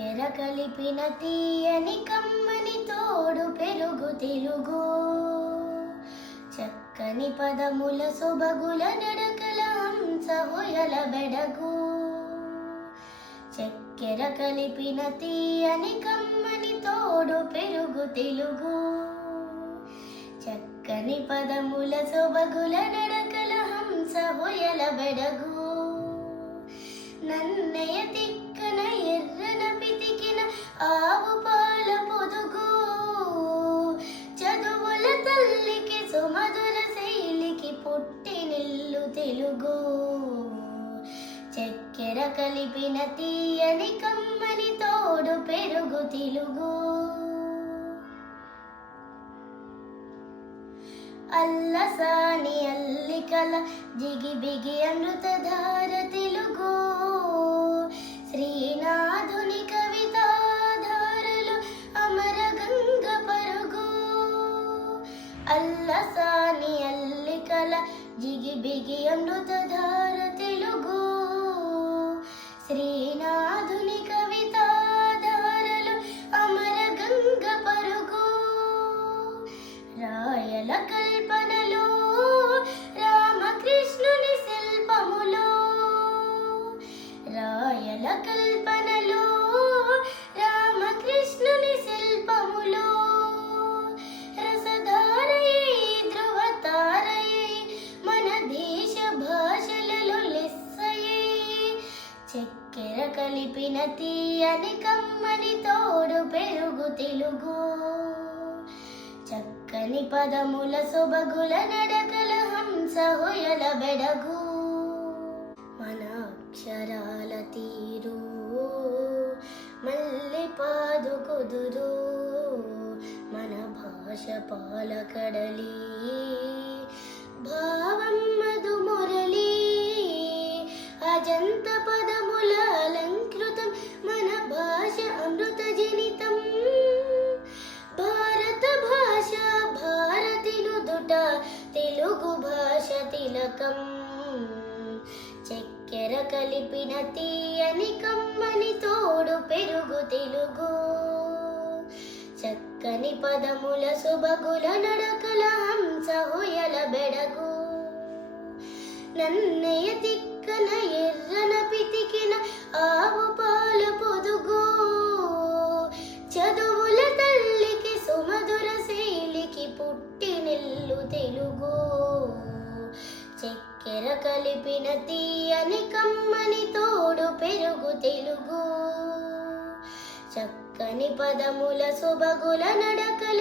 చక్కెర కలిపిన తీయని కమ్మని తోడు పెరుగు తెలుగు. చక్కని పదముల సొబగుల నడకల హంస హొయల బెడగు. చక్కెర కలిపిన తీయని కమ్మని తోడు పెరుగు తెలుగు. చక్కని పదముల సొబగుల నడకల హంస హొయల బెడగు. నన్నయ తిక్కన ఎర్రన పితికిన ఆవు పాల పొదుగు. చదువుల తల్లికి సుమధుర శైలికి పుట్టినిల్లు తెలుగు. చక్కెర కలిపిన తీయని కమ్మని తోడు పెరుగు తెలుగు. అల్లసాని అల్లికల జిగిబిగి అమృతధార తెలుగు. శ్రీనాథుని కవితాధారలు అమర గంగ పరుగు. అల్లసాని అల్లికల జిగిబిగి అమృతధార తెలుగు. శ్రీనాథుని కవితాధారలు అమర గంగ పరుగు. రాయల కల్పనలో రామకృష్ణుని శిల్పములో. రాయల కల్పనలో రామకృష్ణుని శిల్పములో. రసధారయై ధ్రువతారయై మన దేశ భాషలలో లెస్సయై. చక్కెర కలిపిన తీయని కమ్మని తోడు పెరుగు తెలుగు. చక్కని పదముల సొబగుల నడకల హంస హొయల బెడగు. మన అక్షరాల తీరు మల్లె పాదు కుదురు. మన భాష పాలకడలి భావం మధు మురళి. అజంత పదముల అలంకృతం మన భాష అమృత జనితం. భారత భాష భారతి నుదుట తెలుగు భాష తిలకం. చక్కెర కలిపిన తీయని కమ్మని తోడు పెరుగు తెలుగు. చక్కని పదముల సొబగుల నడకల హంస హొయల బెడగు. నన్నయ తిక్కన ఎర్రన పితికిన ఆవు పాల పొదుగు. చదువుల తల్లికి సుమధుర శైలికి పుట్టినిల్లు తెలుగు. చక్కెర కలిపిన తీయని కమ్మని తోడు పెరుగు తెలుగు. చక్కని పదముల సొబగుల నడకల